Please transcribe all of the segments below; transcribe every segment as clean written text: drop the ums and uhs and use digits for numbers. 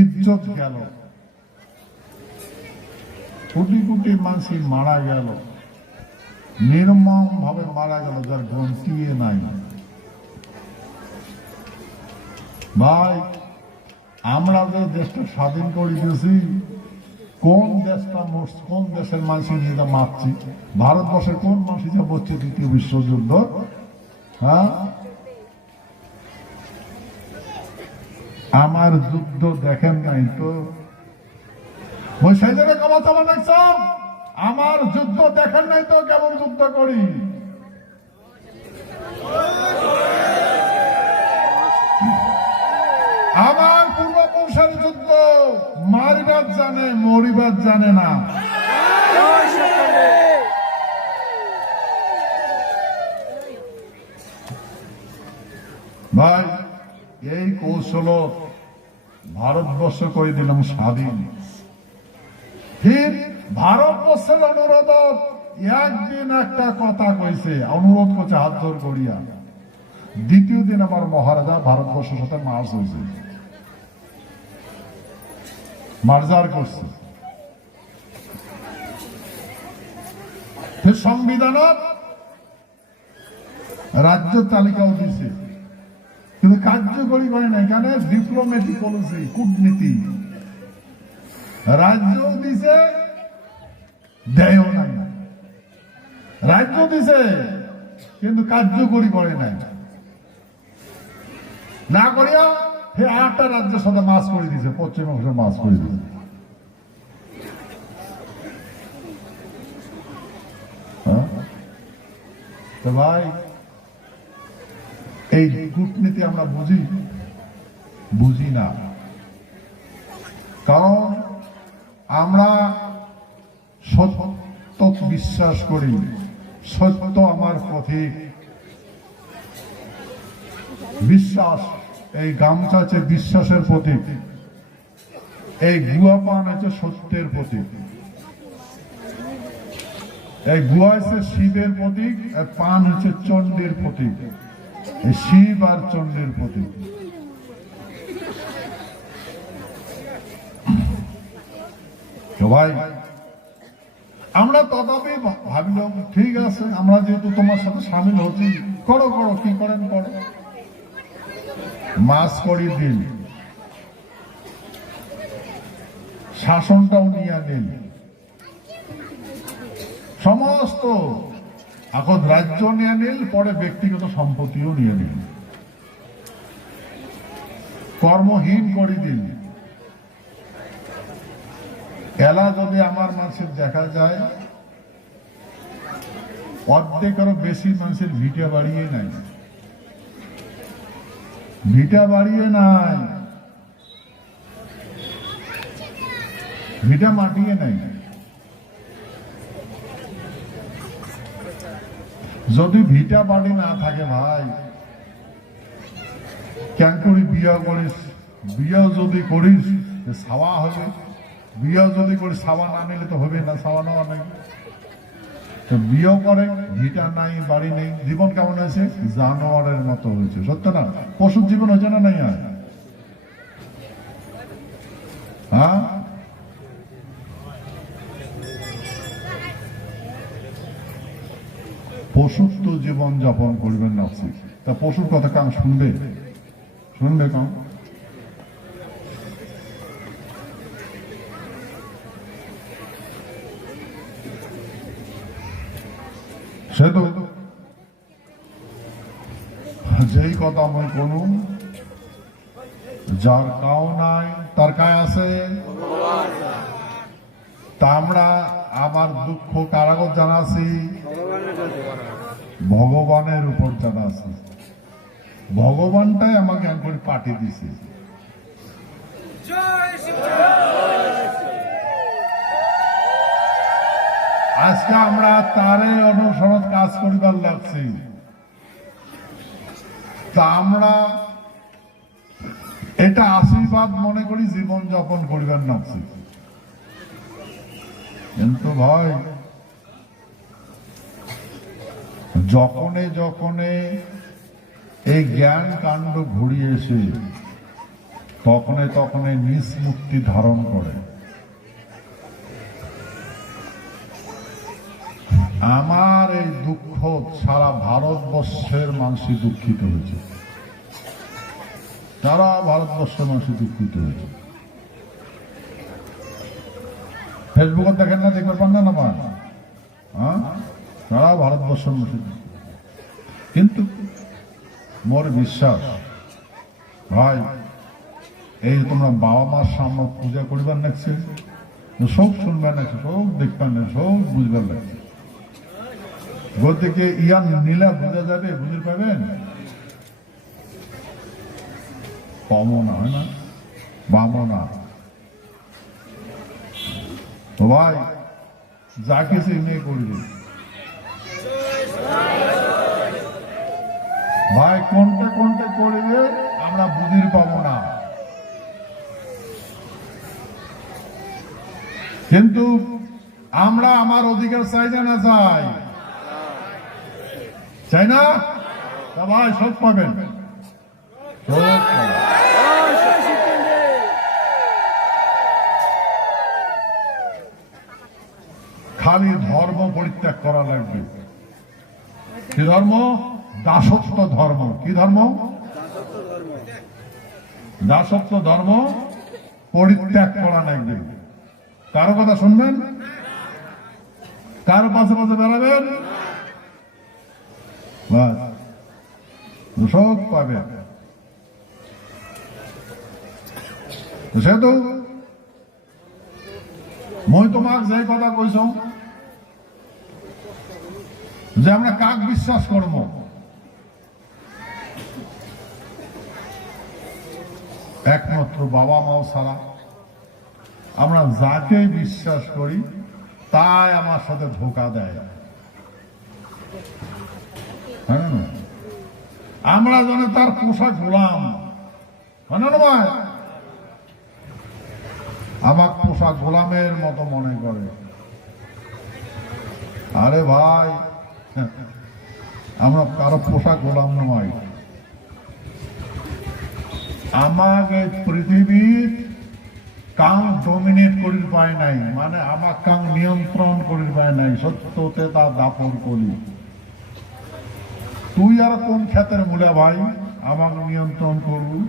ইজ্জত গেল, কোটি কোটি মানুষ মারা গেল, নির্মম ভাবে মারা গেল, যার গন্তি নাই। ভাই, আমরা যে দেশটা স্বাধীন করে দিয়েছি, কোন দেশের মানুষ নিজেরা মারছি? ভারতবর্ষের কোন মানুষ বলছে দ্বিতীয় বিশ্বযুদ্ধ? হ্যাঁ, আমার যুদ্ধ দেখেন নাই তো? সেই জায়গায় ক্ষমতা দেখছেন? আমার যুদ্ধ দেখেন নাই তো কেমন যুদ্ধ করি? আমার পূর্বপুরুষের যুদ্ধ মারিবার জানে, মরিবার জানে না। ভাই, এই কৌশল ভারতবর্ষ করে দিলাম স্বাধীন। ঠিক ভারতবর্ষের অনুরোধ একদিন একটা কথা কইছে, অনুরোধ করছে হাত জোর করিয়া। দ্বিতীয় দিন আমার মহারাজা ভারতবর্ষের সাথে মার্চ হয়েছে, মার্জার করছে। সংবিধানত রাজ্য তালিকাও দিছে, কিন্তু কার্যকরী করে না। এখানে ডিপ্লোম্যাটিক পলিসি, কূটনীতি। রাজ্য দিছে, দেয়ও নাই। রাজ্য দিছে কিন্তু কার্যকরী করে নাই। না করিয়া হে আটটা রাজ্যের সাথে মাস করে দিছে, পশ্চিমবঙ্গের মাস করে দিছে। তো ভাই, এই কূটনীতি আমরা বুঝি না। কারণ আমরা সত্য বিশ্বাস করি, সত্য আমার পথিক। বিশ্বাস, এই গামছা হচ্ছে বিশ্বাসের প্রতীক, এই গুয়া পান হচ্ছে সত্যের প্রতীক। এই গুয়া হচ্ছে শিবের প্রতীক, আর পান হচ্ছে চণ্ডীর প্রতীক। এই শিব আর চণ্ডীর প্রতীক। ভাই, আমরা তথাপি ভাবিলাম ঠিক আছে, আমরা যেহেতু তোমার সাথে সামিল হচ্ছি, করো কি করেন করো। মাস করি দিন, শাসনটাও নিয়ে নিন, সমস্ত এখন রাজ্য নিয়ে নিল, পরে ব্যক্তিগত সম্পত্তিও নিয়ে নিল, কর্মহীন করে দিন। এলা যদি আমার মানুষের দেখা যায়, অর্ধেকেরও বেশি মানুষের ভিটা বাড়িয়ে নাই, ভিটা মাটিয়ে নাই। যদি ভিটা বাড়ি না থাকে ভাই, কেন করি বিয়া করিস? বিয়া যদি করিস ছাওয়া হবে, বিয়া যদি করিস ছাওয়া না নিলে তো হবে না, ছাওয়া নেওয়া নেই। তো বিয়ে করে, ভিটা নাই, বাড়ি নেই, জীবন কেমন হয়েছে? জানোয়ারের মতো হয়েছে। সত্য না? পশুর জীবন হয়েছে না নাই? হ্যাঁ, পশুর তো জীবন যাপন করবেন না। তা পশুর কথা কান শুনবে কান? সে তো যেই কথা আমি কোন, যার কাও নাই তার কায় আছে। তা আমরা আমার দুঃখ কারাগত জানাছি, ভগবানের উপর জানাছি। ভগবানটাই আমাকে এখন পাঠিয়ে দিছে। আজকে আমরা তারে অনুসরণ কাজ করিবার লাগছি। তা আমরা এটা আশীর্বাদ মনে করি জীবন যাপন করিবার লাগছি। কিন্তু ভাই, যখনে এই জ্ঞান কাণ্ড ঘুরিয়েছে, তখনই তখনই নিজ মুক্তি ধারণ করে। আমার এই দুঃখ সারা ভারতবর্ষের মানুষই দুঃখিত হয়েছে, সারা ভারতবর্ষের মানুষই দুঃখিত হয়েছে। ফেসবুকে দেখেন না, দেখতে পান না আমার, হ্যাঁ, সারা ভারতবর্ষের মানুষ। কিন্তু মোর বিশ্বাস ভাই, এই তোমরা বাবা মার সামনে পূজা করিবার লাগছে, সব শুনবার লাগছে, সব দেখবার লাগছে, সব বুঝবার লাগছে। গতিকে ইয়ান নীলা বোঝা যাবে, বুঝতে পাবেন পাবো না, হয় না পাবো না। তো ভাই যা কিছু এমনি করবে ভাই, কোনটা কোনটা করবে আমরা বুঝির পাবো না, কিন্তু আমরা আমার অধিকার চাই না, চাই চাই না, তা ভাই সব পাবেন, সব পাবেন। খালি ধর্ম পরিত্যাগ করা লাগবে। কি ধর্ম? দাসত্ব ধর্ম। কি ধর্ম? দাসত্ব ধর্ম পরিত্যাগ করা লাগবে। কারো কথা শুনবেন? কারো পাশে পাশে বেড়াবেন? সব পাবে। সেহেতু মই তোমাক যে কথা কইছ যে আমরা কাক বিশ্বাস করব, একমাত্র বাবা মাও ছাড়া আমরা যাকে বিশ্বাস করি তাই আমার সাথে ধোকা দেয়। আমরা যেন তার পোশাক গোলাম, ভাই আমার পোশাক গোলামের মতো মনে করে। আরে ভাই, আমরা কারো পোশাক গোলাম নয়। আমাকে পৃথিবীর কাং ডমিনেট করির পায় নাই, মানে আমার কাং নিয়ন্ত্রণ করির পায় নাই। সত্যতে তা দাপর করি। তুই আর কোন ক্ষেতের মূলে ভাই আমাকে নিয়ন্ত্রণ করবি?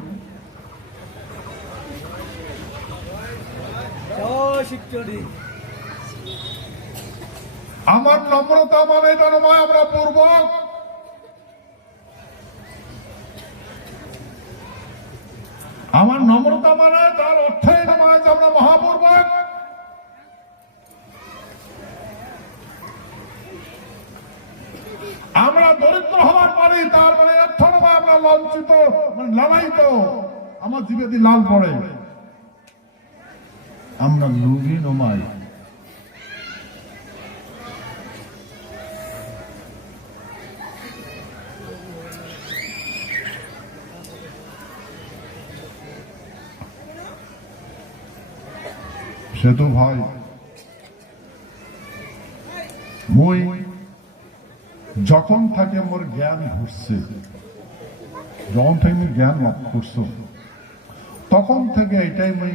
আমার নম্রতা মানে এটা নয় আমরা পূর্বক, আমার নম্রতা মানে তার অর্থই নয় যে আমরা মহাপূর্বক। আমরা দরিদ্র হওয়ার পরে তার মানে অর্থ নয় আমরা লাঞ্ছিত, মানে লালায়িত, আমার জীবে দিয়ে লাল পড়ে। আমরা লুবি নমাই। সেতু ভাই, মই যখন থাকে মোর জ্ঞান ঘুরছে, যখন থেকে আমি জ্ঞান লাভ করছো তখন থেকে এটাই মই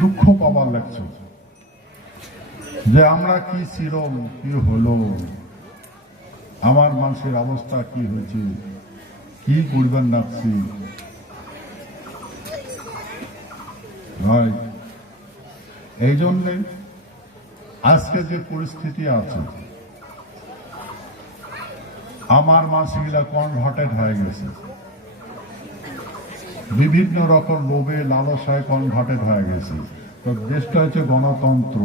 দুঃখ পাবার লাগছে যে আমরা কি ছিলাম, কি হলো, আমার মানুষের অবস্থা কি হয়েছে, কি করবেন লাগছি। এই জন্যে আজকে যে পরিস্থিতি আছে, আমার মাসিগুলা কনভার্টেড হয়ে গেছে, বিভিন্ন রকম লোভে লালসায় কনভার্টেড হয়ে গেছে। তো দেশটা হচ্ছে গণতন্ত্র।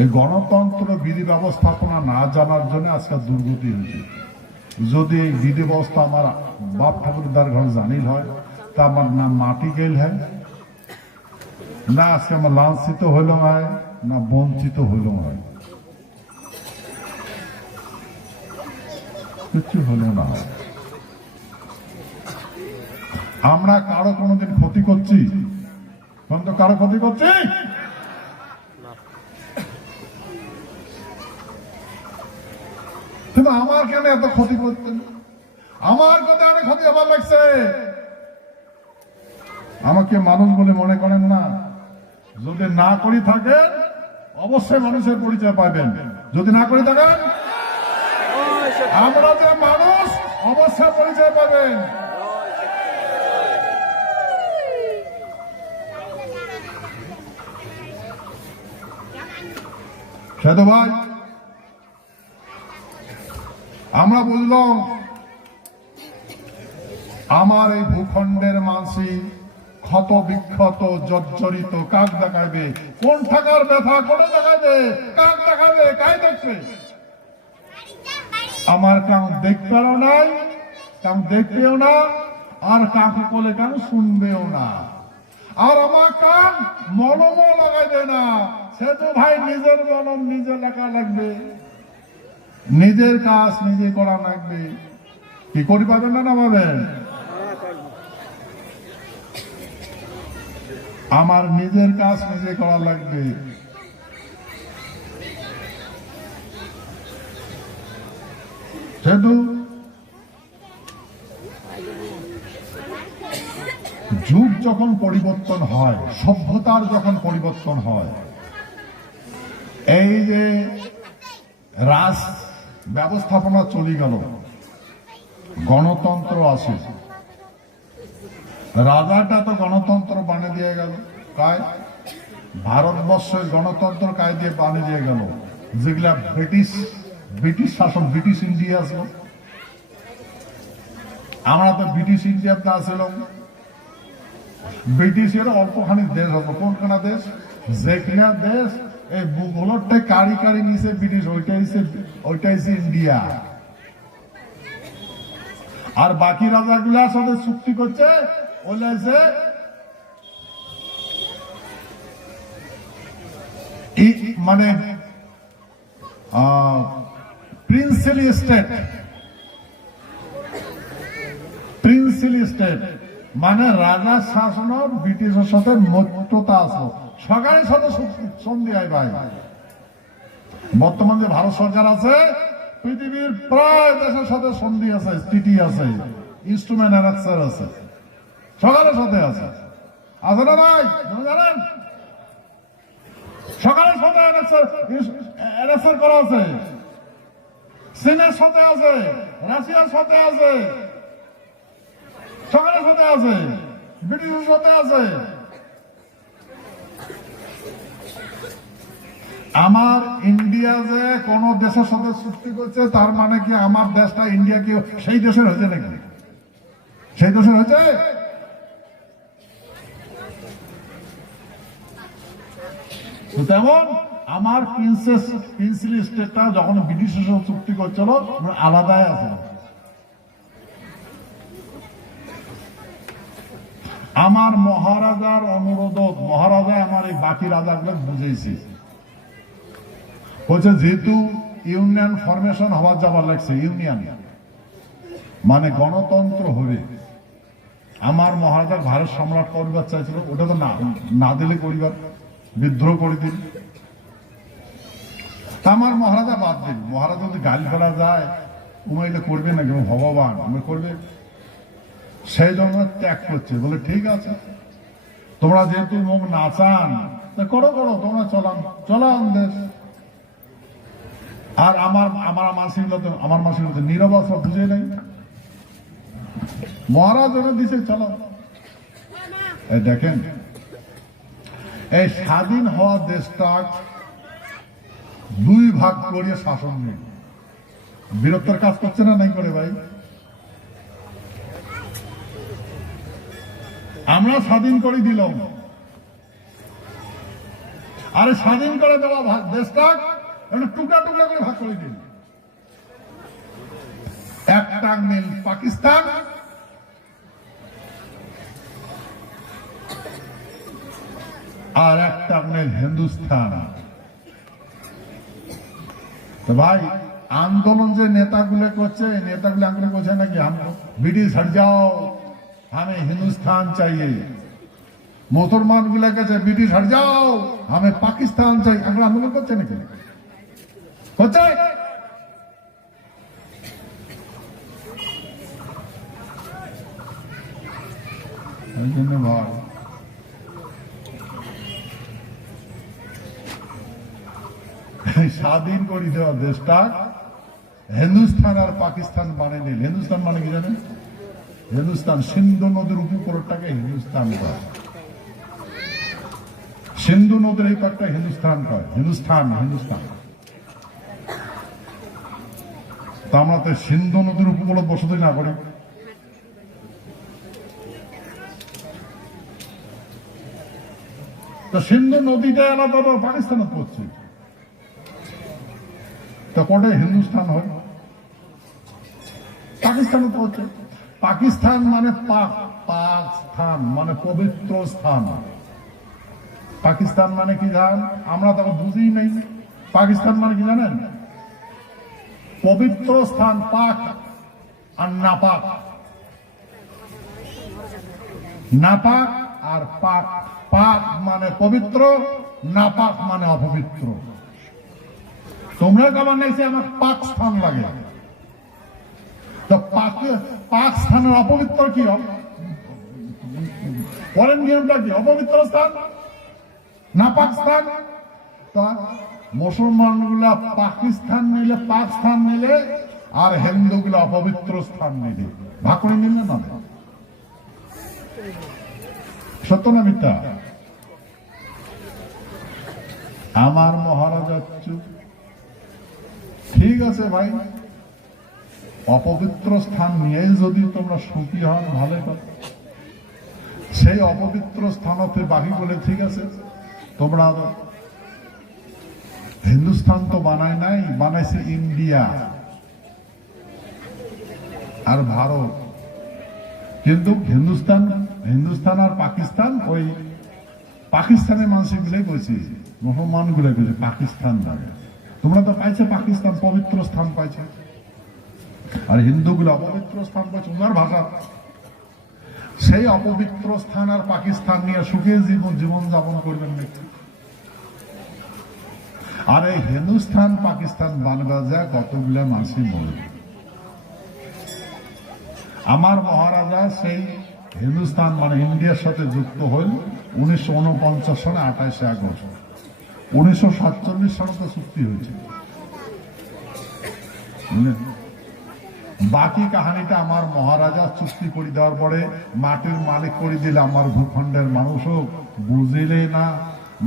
এই গণতন্ত্র বিধি ব্যবস্থাপনা না জানার জন্য আজকে দুর্গতি হয়েছে। যদি এই বিধি ব্যবস্থা আমার বাপ ঠাকুরদার ঘর জানিল হয়, তা আমার না মাটি গেল হয়, না আজকে আমার লাঞ্ছিত হইল হয়, না বঞ্চিত হইল হয়, কিছু হলো না। আমরা কারো কোনোদিন ক্ষতি করছি? তো কারো ক্ষতি করছি? কিন্তু আমার কেন এত ক্ষতি করতেন? আমার কথা অনেক ক্ষতি আবার লাগছে। আমাকে মানুষ বলে মনে করেন না, যদি না করি থাকেন অবশ্যই মানুষের পরিচয় পাবেন। যদি না করে থাকেন আমরা যে মানুষ অবশ্যই পরিচয় পাবেন। সেতু ভাই, আমরা বুঝলাম আমার এই ভূখণ্ডের মানসি ক্ষত বিক্ষত জর্জরিত, কাক দেখাবে? কোন ঠাকার ব্যথা কোনে দেখাবে? কাক দেখাবে? কাই দেখবে? আমার কাউ দেখবেও নাই, কাউ দেখবেও না, আর কাকে বলে কাউ শুনবেও না, আর আমার কান মলমও লাগাইবে না। সে তো ভাই নিজের মলম নিজে লাগা লাগবে, নিজের কাজ নিজে করা লাগবে। কি করি পাবেন না? না পাবেন? আমার নিজের কাজ নিজে করা লাগবে। সেতু যুগ যখন পরিবর্তন হয়, সভ্যতার যখন পরিবর্তন হয়, এই যে রাজ ব্যবস্থাপনা চলে গেল, গণতন্ত্র আসে, রাজাটা তো গণতন্ত্র বানিয়ে দিয়ে গেল। কায় ভারতবর্ষের গণতন্ত্র কায় দিয়ে বানিয়ে দিয়ে গেল? যেগুলা ব্রিটিশ শাসন, ব্রিটিশ ইন্ডিয়া আসলো। আমরা তো ব্রিটিশ ইন্ডিয়াতে আসলাম। ব্রিটিশের অল্পখানি দেশ হতো, কোনখানা দেশ? যেখানে দেশ এই ভূগোলটা কারি কারি নিচে ব্রিটিশ, ওইটাই ইন্ডিয়া। আর বাকি রাজাগুলার সাথে চুক্তি করছে, বলেছে মানে প্রিন্সিলি স্টেট, প্রিন্সিলি স্টেট মানে রাজার শাসন ব্রিটিশের সাথে মৈত্রতা আছে, সরকারের সাথে সন্ধি হয় ভাই। বর্তমান যে ভারত সরকার আছে, পৃথিবীর প্রায় দেশের সাথে সন্ধি আছে, টিটি আছে, ইনস্ট্রুমেন্ট অ্যানাক্সার আছে, সরকারের সাথে আছে। আছে না ভাই? জানেন সরকারের সাথে অ্যানাক্সার করা আছে, চীনের সাথে আছে, রাশিয়ার সাথে আছে, সরকারের সাথে আছে, ব্রিটিশের সাথে আছে। আমার ইন্ডিয়া যে কোন দেশের সাথে চুক্তি করছে, তার মানে কি আমার দেশটা ইন্ডিয়া কি সেই দেশের হয়েছে নাকি? সেই দেশের হয়েছে? তেমন আমার প্রিন্সিলি স্টেটটা যখন ব্রিটিশের সাথে চুক্তি করছিল, আলাদাই আছে। আমার মহারাজার অনুরোধ, মহারাজা আমার এই বাকি রাজাগুলো বুঝেছি, বলছে যেহেতু ইউনিয়ন ফরমেশন হওয়ার যাবার লাগছে, ইউনিয়ন মানে গণতন্ত্র হবে। আমার মহারাজার ভারত সম্রাট পরিবার চাইছিল, ওটা তো না দিলে পরিবার বিদ্রোহ করে দিন। আমার মহারাজা বাদ দিন, মহারাজা যদি গালি ফেলা যায়, তোমার এটা করবে না কেন? ভগবান আমরা করবে, সেই জন্য ত্যাগ করছে। বলে ঠিক আছে, তোমরা যেহেতু মুখ না চান, করো করো, তোমরা চলান দেশ। আর আমার মাসিগুলো নীরব সব বুঝে নেই, মহারাজ ওরা দিছে চলো। দেখেন এই স্বাধীন হওয়া দেশটা দুই ভাগ করিয়ে শাসন নেই, বীরত্বের কাজ করছে না নাই করে ভাই? আমরা স্বাধীন করে দিলাম, আরে স্বাধীন করে দেওয়া দেশটা টুকরা টুকরা করে ভাগ করে দিল। একটা মিল পাকিস্তান, আর একটা মিল হিন্দুস্তান। তো ভাই আন্দোলন যে নেতাগুলো করছে, নেতাগুলো আন্দোলন করছে নাকি ব্রিটিশ हट जाओ हमें हिंदुस्तान चाहिए, मुसलमान गुला কাছে ব্রিটিশ हट जाओ हमें पाकिस्तान चाहिए, আমরা আন্দোলন করছে নাকি? করছে। ওই জন্য ভয়। স্বাধীন করে দেওয়া দেশটা হিন্দুস্তান আর পাকিস্তান বানিয়ে নিল। হিন্দুস্তান মানে কি জানেন? হিন্দুস্তান সিন্ধু নদীর উপকূলটাকে হিন্দুস্তান কয়, সিন্ধু নদীর এই পাটটা হিন্দুস্তান কয়, হিন্দুস্তান হিন্দুস্তান। তা আমরা তো সিন্ধু নদীর উপকূলে বসতি না করি। তো সিন্ধু নদীটা আলাদা পাকিস্তানে পড়ছে, তো কোটে হিন্দুস্তান হয়, পাকিস্তানে পড়ছে। পাকিস্তান মানে পাক, পাক স্থান মানে পবিত্র স্থান। পাকিস্তান মানে কি জান? আমরা তো বুঝি নাই। পাকিস্তান মানে কি জানেন? পবিত্র স্থান। পাক আর নাপাক, নাপাক আর পাক। পাক মানে পবিত্র, নাপাক মানে অপবিত্র। তোমরা কেমন নাইছে আমার পাক স্থান লাগে, তো পাক স্থানের অপবিত্র কি? বলেন নিয়মটা কি? অপবিত্র স্থান, নাপাক স্থান। তো মুসলমান গুলা পাকিস্তান নিলে, পাক স্থান নিলে, আর হিন্দু গুলা অপবিত্র স্থান নিলে ভাগ করে নিলে না? সত্য না মিথ্যা? আমার মহারাজা চুপ। ঠিক আছে ভাই, অপবিত্র স্থান নিয়ে যদি তোমরা সুখী হন ভালো কথা। সেই অপবিত্র স্থানতে বাকি বলে ঠিক আছে, তোমরা হিন্দুস্তান তো বানায় নাই, বানাইছে ইন্ডিয়া আর ভারত। কিন্তু হিন্দুস্তান আর পাকিস্তান, ওই পাকিস্তানের মানুষ গুলো কইছে, মুসলমান গুলো কইছে পাকিস্তান লাগে। তোমরা তো পাইছে পাকিস্তান পবিত্র স্থান পাইছে, আর হিন্দুগুলো অপবিত্র স্থান পাইছে ওনার ভাষা। সেই অপবিত্র স্থান আর পাকিস্তান নিয়ে সুখে জীবন যাপন করবেন নাকি? আর এই হিন্দুস্তান পাকিস্তান বানবা যায় কতগুলা মানুষই মরবে। আমার মহারাজা সেই হিন্দুস্তান মানে ইন্ডিয়ার সাথে যুক্ত হইল 1949 সালে 28 আগস্ট। 1947 সালে তো চুক্তি হয়েছে। বাকি কাহিনীটা আমার মহারাজা চুক্তি করে দেওয়ার পরে মাটির মালিক করে দিলে আমার ভূখণ্ডের মানুষও বুঝিলে না,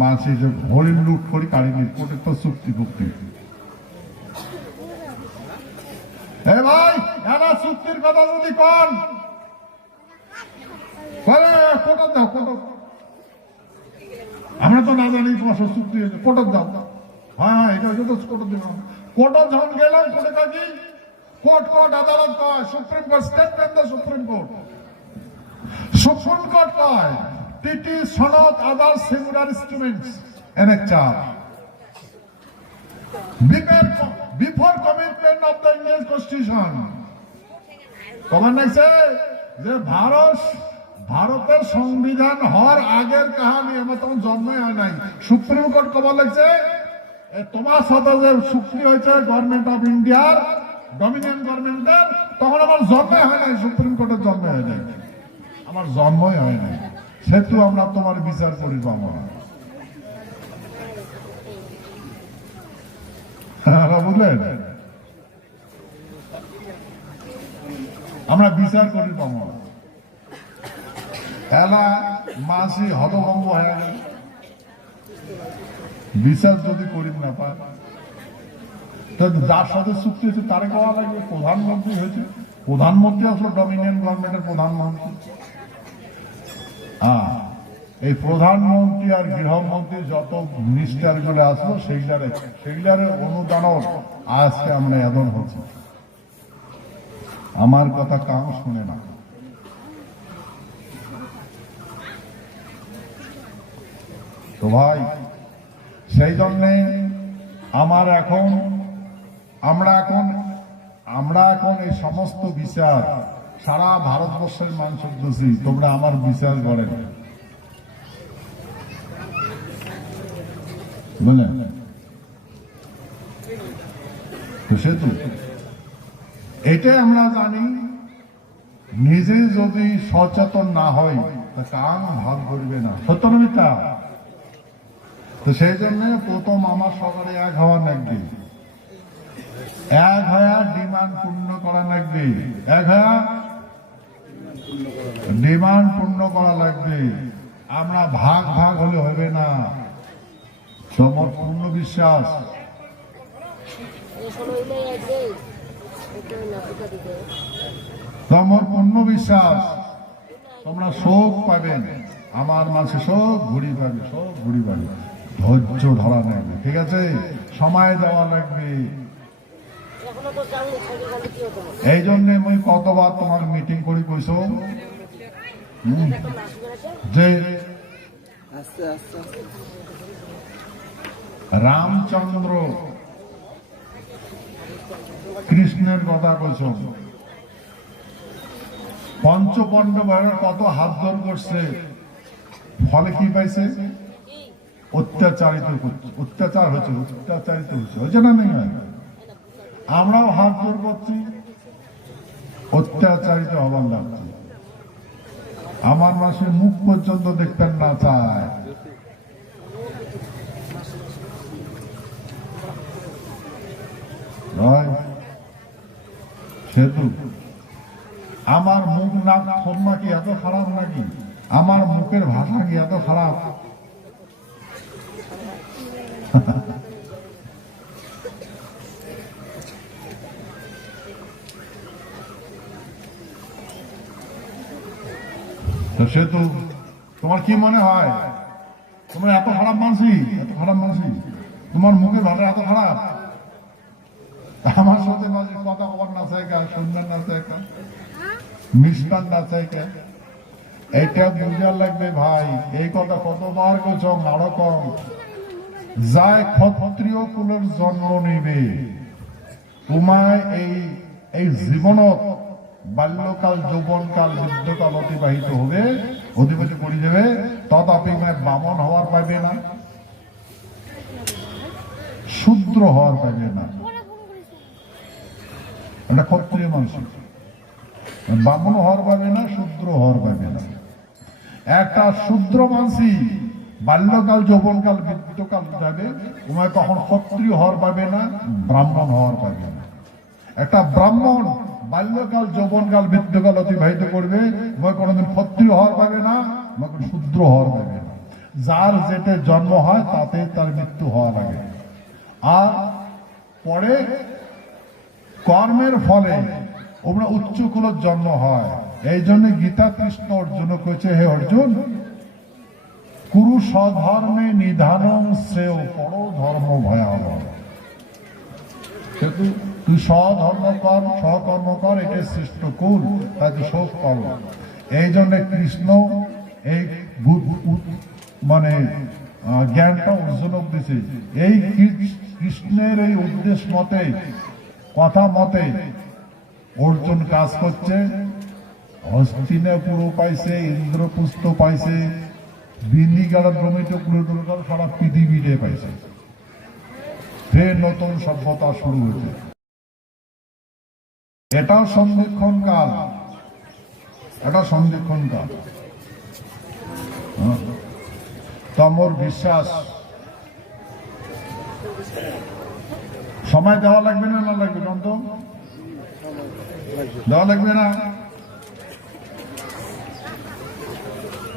মাঝে যে হরিণ লুট করি কাড়ি নিয়ে তো চুক্তি ফুক্তি। হে ভাই, এরা চুক্তির কথা যদি কন কোটা দাও, কোটা। আমরা তো না জানি তোমার চুক্তি হয়েছে, কোটা দাও। হ্যাঁ, এটা তো কোটা দিব। কোটা যখন গেলাম, কোটে কাজী কোর্ট আদালত কয়, supreme court, statement the supreme court. Supreme court কয় টিটি সনদ other similar instruments annexure before commitment of the Indian constitution. কমান লাগছে যে ভারতের সংবিধান হওয়ার আগের কাহানি, আমার তখন জন্মই হয় নাই। সুপ্রিম কোর্ট কবার লাগছে তোমার সাথে যে চুক্তি হয়েছে গভর্নমেন্ট অফ ইন্ডিয়ার, ডমিনিয়ন গভর্নমেন্টের, তখন আমার জন্মই হয় নাই। সুপ্রিম কোর্টের জন্মই হয় নাই, আমার জন্মই হয় নাই। সেহেতু আমরা তোমার বিচার করিব। আমরা বুঝলেন, আমরা বিচার করিব। এলা মাসি হতভম্ব হয়ে গেল, বিচার যদি করিব না পায়। যার সাথে চুক্তি হয়েছে তারে কওয়া লাগবে। প্রধানমন্ত্রী হয়েছে, প্রধানমন্ত্রী আসলে ডমিনিয়ন গভর্নমেন্টের প্রধানমন্ত্রী। এই প্রধানমন্ত্রী আর গৃহমন্ত্রী যত মিনিস্টার গুলো আসলো সেগুলার অনুদানও আজকে আমরা এদন হচ্ছে। আমার কথা কাউ শুনে না। তো ভাই, সেই জন্যে আমরা এখন এই সমস্ত বিচার সারা ভারতবর্ষের মানুষ দোষী, তোমরা আমার বিচার করেন, বুঝলেন? তো সেতু এটাই আমরা জানি, নিজে যদি সচেতন না হয় তা কান ভাগ করবে না, সত্য না মিথ্যা? তো সেই জন্য প্রথম আমার সকালে এক হওয়া লাগবে, এক হওয়া ডিমান্ড পূর্ণ করা লাগবে, এক হওয়া ডিমান্ড পূর্ণ করা লাগবে। আমরা ভাগ ভাগ হলে হবে না। তোমার পূর্ণ বিশ্বাস, তোমার পূর্ণ বিশ্বাস, তোমরা শোক পাবেন, আমার মাঝে সব ঘুরি পাবে, সব ঘুরি পাবে। ধৈর্য ধরা লাগবে, ঠিক আছে? সময় দেওয়া লাগবে। এই জন্য মুই কতবার তোমার মিটিং করি কইস যে রামচন্দ্র কৃষ্ণের কথা কইস, পঞ্চপাণ্ডবের কত হাত ধর করছে, ফলে কি পাইছে? অত্যাচারিত করছে, অত্যাচার হচ্ছে, অত্যাচারিত হচ্ছে না? নেই, আমরাও হাত জোর করছি, অত্যাচারিত হবার লাগছে। আমার মাসে মুখ পর্যন্ত দেখতেন না চায়। সেতু আমার মুখ না থম্মা কি এত খারাপ নাকি? আমার মুখের ভাষা কি এত খারাপ? সেতু তোমার কি মনে হয় তোমার এত খারাপ মানসি, এত খারাপ মানসি, তোমার মুখের ভাষা এত খারাপ? আমার সাথে মাঝে কথা বলার না চাইকা, সুন্দর না চাইকা, মিষ্টান না চাইকা, এটা বুঝার লাগবে ভাই। এই কথা কতবার কেছ, আরো কম যায় ক্ষত্রিয় কুলের জন্ম নিবে, তোমায় এই জীবনত বাল্যকাল, যৌবনকাল, বৃদ্ধকাল অতিবাহিত হবে, অতিবাহিত করে যাবে, তথাপি বামন হওয়ার পাবে না, শূদ্র হওয়ার পাবে না। এটা ক্ষত্রিয় মানুষ, বামন হওয়ার পাবে না, শূদ্র হওয়ার পাবে না। একটা শূদ্র মানসি বাল্যকাল, যৌবনকাল, বৃদ্ধকাল যাবে, তোমায় তখন ক্ষত্রিয় হওয়ার পাবে না, ব্রাহ্মণ হওয়ার পাবে না। একটা ব্রাহ্মণ বাল্যকাল, যৌবনকাল, বৃদ্ধকাল অতিবাহিত করবে, কোনোদিন ক্ষত্রিয় হওয়ার পাবে না, শূদ্র হওয়ার পাবে না। যার যেতে জন্ম হয় তাতে তার মৃত্যু হওয়া লাগে। আর পরে কর্মের ফলে ওরা উচ্চ কুলের জন্ম হয়। এই জন্য গীতা কৃষ্ণ অর্জুন কইছে, হে অর্জুন, কুরু স্বধর্মে নিধানং শ্রেয় পর ধর্ম ভয়াবহ। তুই স্বধর্ম কর, সহকর্ম কর, এটাই শ্রেষ্ঠ কুল, তাই তুই শোক কর। এই জন্য কৃষ্ণ এই মানে জ্ঞানটা অর্জন দিছে। এই কৃষ্ণের এই উদ্দেশ্য মতে, কথা মতে অর্জুন কাজ করছে। হস্তিনাপুর পাইছে, ইন্দ্রপুষ্ট পাইছে, বিন্দিগাড়া ভ্রমিত কুলুটুলকাল সারা পৃথিবীতে পাইছে। ফের নতুন সভ্যতা শুরু হয়েছে। এটাও সন্ধিক্ষণ কাল, এটা সন্ধিক্ষণ কাল। তোমার বিশ্বাস, সময় দেওয়া লাগবে না? না লাগবে? তো দেওয়া লাগবে না?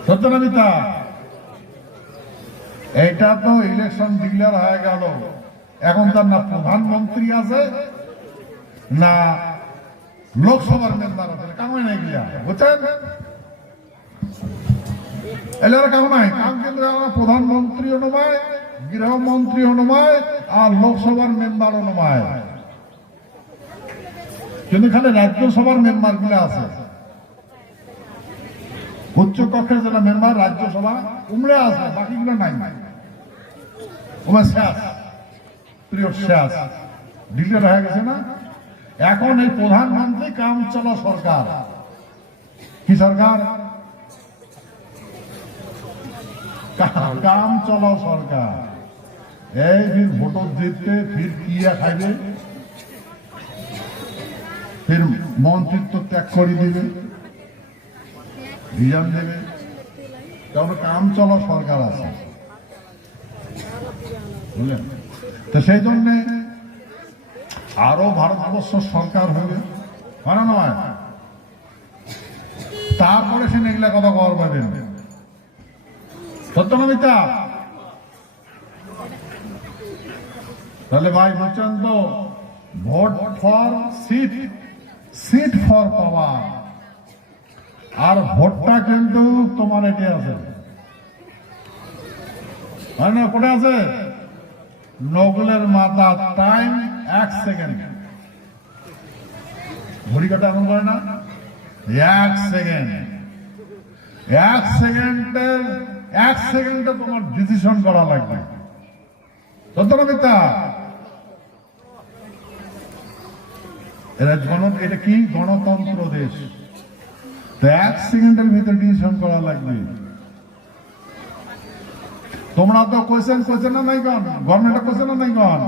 সত্য না মিথ্যা? এইটা তো ইলেকশন ডিক্লেয়ার হয়ে গেল, এখন তার না প্রধানমন্ত্রী আছে না লোকসভার মেম্বার আছে, কামাই নাই গিয়া, বুঝছেন? এলাকা কাম নাই, কাম কিন্তু প্রধানমন্ত্রীও নয়, গৃহমন্ত্রীও নয়, আর লোকসভার মেম্বারও নয়, কিন্তু খালি রাজ্যসভার মেম্বার গুলো আছে। উচ্চ কক্ষের যারা মেম্বার রাজ্যসভা উমরে আছে, বাকিগুলো নাই। ওমা শেষ, প্রিয় শেষ, ডিক্লেয়ার হয়ে গেছে না? এখন এই প্রধানমন্ত্রী কাম চলা সরকার। কি সরকার? কাম চলা সরকার। এই ফির ভোট জিততে ফির কিয়া খাইবে, ফির মন্ত্রিত্ব ত্যাগ করে দিবে, রিজার্ভ দেবে, কারণ কাম চলা সরকার আছে, বুঝলেন? তো সেই জন্যে আরো ভারতবর্ষ সরকার হবে, মানে নয়, তারপরে সে এগুলা কথা কর পাবেন। সত্য না মিথ্যা? তাহলে ভাই বলছেন তো, vote for seat, seat for power, আর ভোটটা কিন্তু তোমার এটি আছে, না কোথায় আছে? নগুলের মাথা, টাইম 1 সেকেন্ড। ঘড়ি কাটা এমন করে না, 1 সেকেন্ড, 1 সেকেন্ডের 1 সেকেন্ডে তোমার ডিসিশন করা লাগবে। সত্য না মিথ্যা? এটা কি গণতন্ত্র দেশ, তো 1 সেকেন্ডের ভিতরে ডিসিশন করা লাগবে। তোমরা তো কোয়েশ্চেন না নাই কন, গভর্নমেন্ট কোয়েশ্চেন না নাই কন,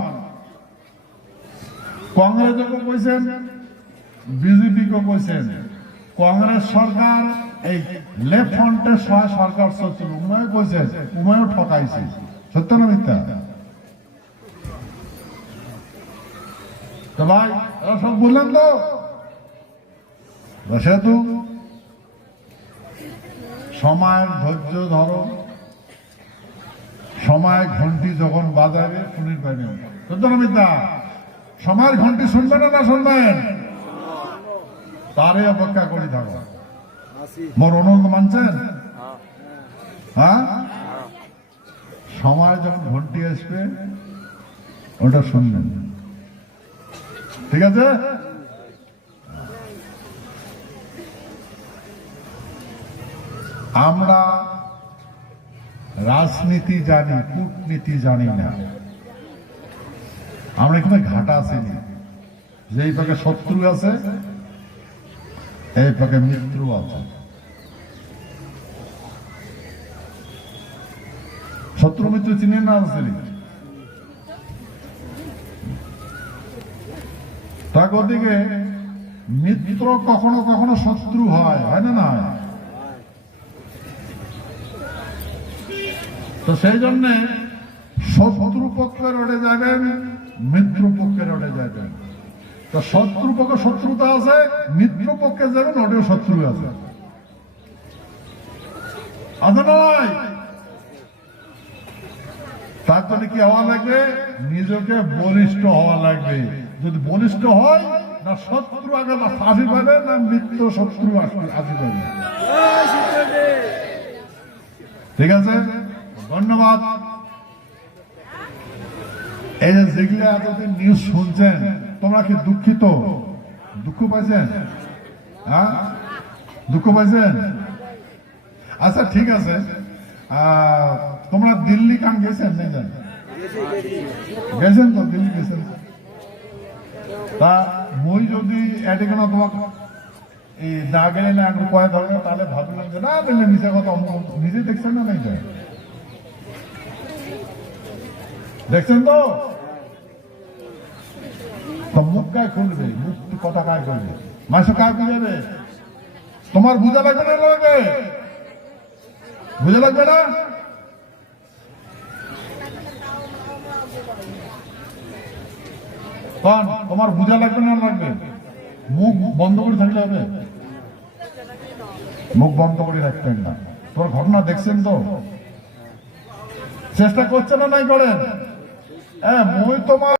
কংগ্রেস কোয়েশ্চেন, বিজেপি কে কোয়েশ্চেন। কংগ্রেস সরকার এই লেফট ফ্রন্টের সরকার চলছিল, উমায় কোয়েশ্চেন, উমায়ও ঠকাইছে। সত্য না মিথ্যা? তো ভাই এরা সব বললেন তো, সেহেতু সময়ের ধৈর্য ধরো, সময় ঘন্টি যখন বাজাবে শুনে পাবেন। সত্য না মিথ্যা? সময়ের ঘন্টি শুনবেন না শুনবেন, তারে অপেক্ষা করে থাকো। মোর অনুরোধ মানছেন? হ্যাঁ, সময় যখন ঘন্টি আসবে ওটা শুনবেন, ঠিক আছে? আমরা রাজনীতি জানি, কূটনীতি জানি না। আমরা এখানে ঘাটা চিনি, যে এই পাকে শত্রু আছে, এই পাকে মিত্র আছে। শত্রু মিত্র চিনেন না? চিনি। তার ওদিকে মিত্র কখনো কখনো শত্রু হয়, হয় না? না, তো সেই জন্য শত্রু পক্ষের ওড়ে যাবেন, মিত্র পক্ষের ওড়ে যাবেন। তো শত্রু পক্ষে শত্রুতা আছে, মিত্র পক্ষে যাবেন, ওটাও শত্রু আছে, আছে নয়? তার জন্য কি হওয়া লাগবে? নিজেকে বলিষ্ঠ হওয়া লাগবে। যদি বলিষ্ঠ হয়, না শত্রু আগে ফাঁসি পাবে, না মিত্র শত্রু আসি পাবে। ঠিক আছে, ধন্যবাদ। এই যে যেগুলো এতদিন নিউজ শুনছেন, তোমরা কি দুঃখিত? দুঃখ পাইছেন? হ্যাঁ, দুঃখ পাইছেন? আচ্ছা ঠিক আছে, তোমরা দিল্লি কান গেছেন? গেছেন তো, দিল্লি গেছেন। তা মই যদি এটি কেন তোমাকে এই না গেলে না এখন কয়ে ধরবে, তাহলে ভাবলাম যে না দিল্লি নিজের কথা নিজে দেখছেন না? নাই দেখছেন তো? মুখ কায় খুলবে, মুখ কথা কায় করবে, মাসে কায় বুঝাবে? তোমার বুঝা লাগবে না? লাগবে? বুঝা লাগবে না? তোমার বুঝা লাগবে না? লাগবে? মুখ বন্ধ করে থাকলে হবে? মুখ বন্ধ করে রাখতেন না। তোমার ঘটনা দেখছেন তো? চেষ্টা করছে না নাই করেন? হ্যাঁ, মই তোমার